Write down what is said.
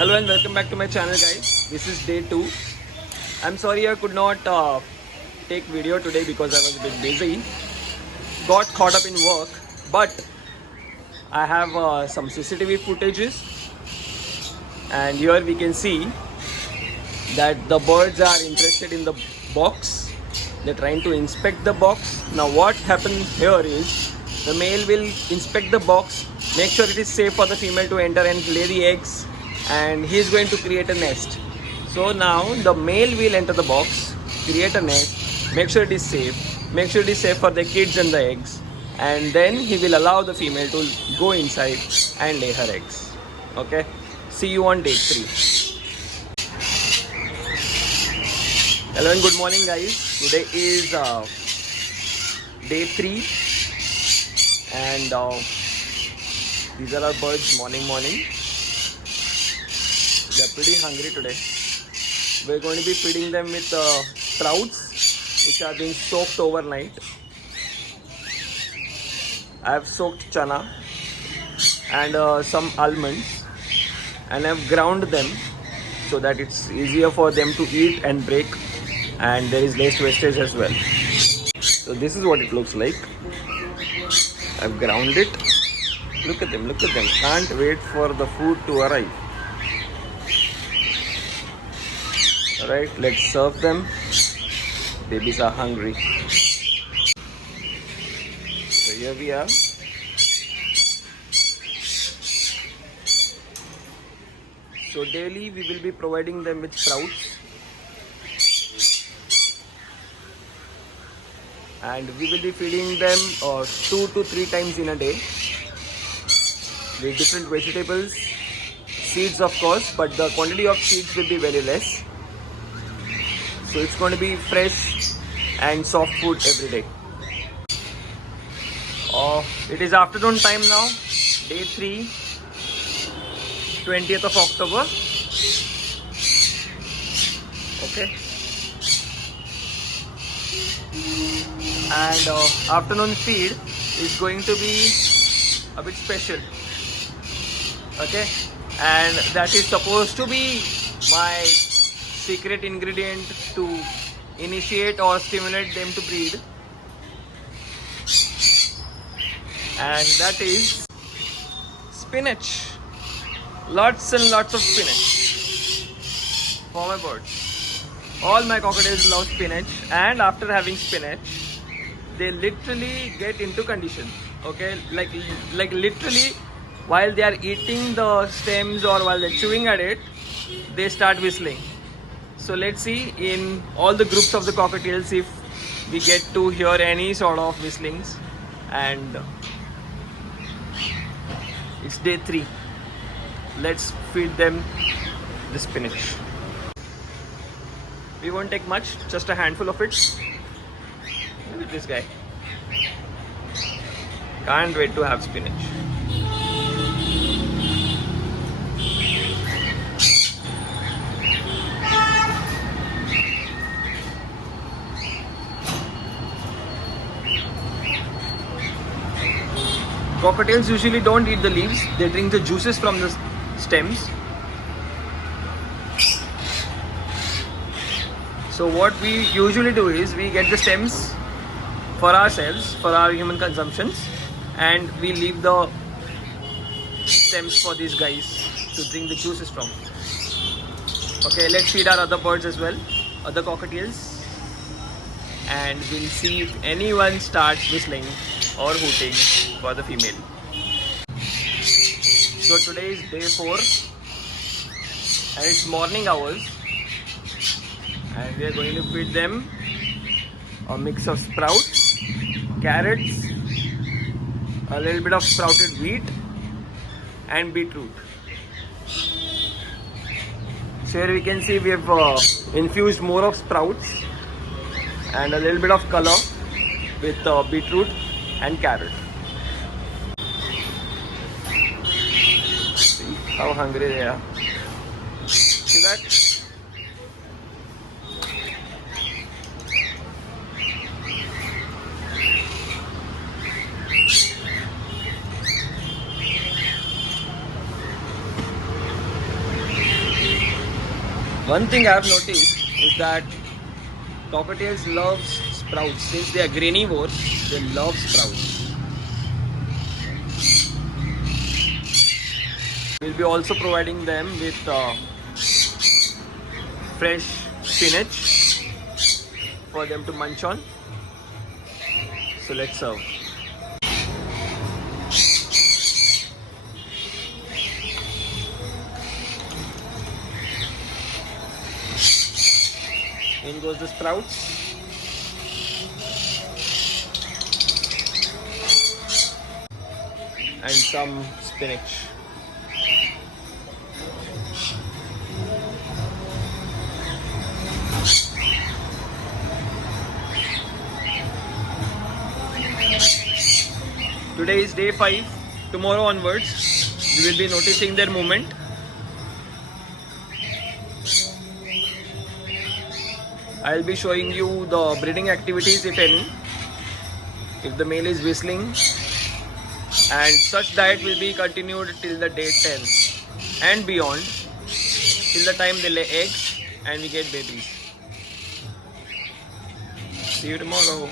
Hello and welcome back to my channel, guys. This is day 2. I'm sorry I could not take video today because I was a bit busy. Got caught up in work, but I have some CCTV footages, and here we can see that the birds are interested in the box. They're trying to inspect the box. Now what happens here is the male will inspect the box, make sure it is safe for the female to enter and lay the eggs, and he is going to create a nest. So now the male will enter the box, create a nest, make sure it is safe, for the kids and the eggs, and then he will allow the female to go inside and lay her eggs. Okay, see you on day 3. Hello and good morning, guys. Today is day 3, and these are our birds morning. They're pretty hungry today. We're going to be feeding them with sprouts which are being soaked overnight. I have soaked chana and some almonds, and I've ground them so that it's easier for them to eat and break, and there is less wastage as well. So this is what it looks like. I've ground it. Look at them. Can't wait for the food to arrive. Alright, let's serve them. Babies are hungry. So here we are. So daily we will be providing them with sprouts, and we will be feeding them 2 to 3 times in a day with different vegetables, seeds of course, but the quantity of seeds will be very less. So it's going to be fresh and soft food every day. It is afternoon time now, day 3, 20th of October. Okay. And afternoon feed is going to be a bit special. Okay. And that is supposed to be my secret ingredient to initiate or stimulate them to breed, and that is spinach. Lots and lots of spinach for my birds. All my cockatiels love spinach, and after having spinach they literally get into condition. Okay, like literally while they are eating the stems or while they're chewing at it, they start whistling. So let's see in all the groups of the cockatiels if we get to hear any sort of whistlings. And it's day 3. Let's feed them the spinach. We won't take much, just a handful of it. Look at this guy. Can't wait to have spinach. Cockatiels usually don't eat the leaves, they drink the juices from the stems. So what we usually do is we get the stems for ourselves, for our human consumptions, and we leave the stems for these guys to drink the juices from. Okay, let's feed our other birds as well, other cockatiels, and we'll see if anyone starts whistling or hooting for the female. So today is day 4 and it's morning hours, and we are going to feed them a mix of sprouts, carrots, a little bit of sprouted wheat and beetroot. So here we can see we have infused more of sprouts and a little bit of color with beetroot and carrot. See how hungry they are. See that? One thing I have noticed is that cockatiels loves sprouts. Since they are granivores, they love sprouts. We'll be also providing them with fresh spinach for them to munch on. So let's serve. In goes the sprouts. And some spinach. Today is day 5. Tomorrow onwards, we will be noticing their movement. I'll be showing you the breeding activities, if any. If the male is whistling, and such diet will be continued till the day 10 and beyond, till the time they lay eggs and we get babies. See you tomorrow.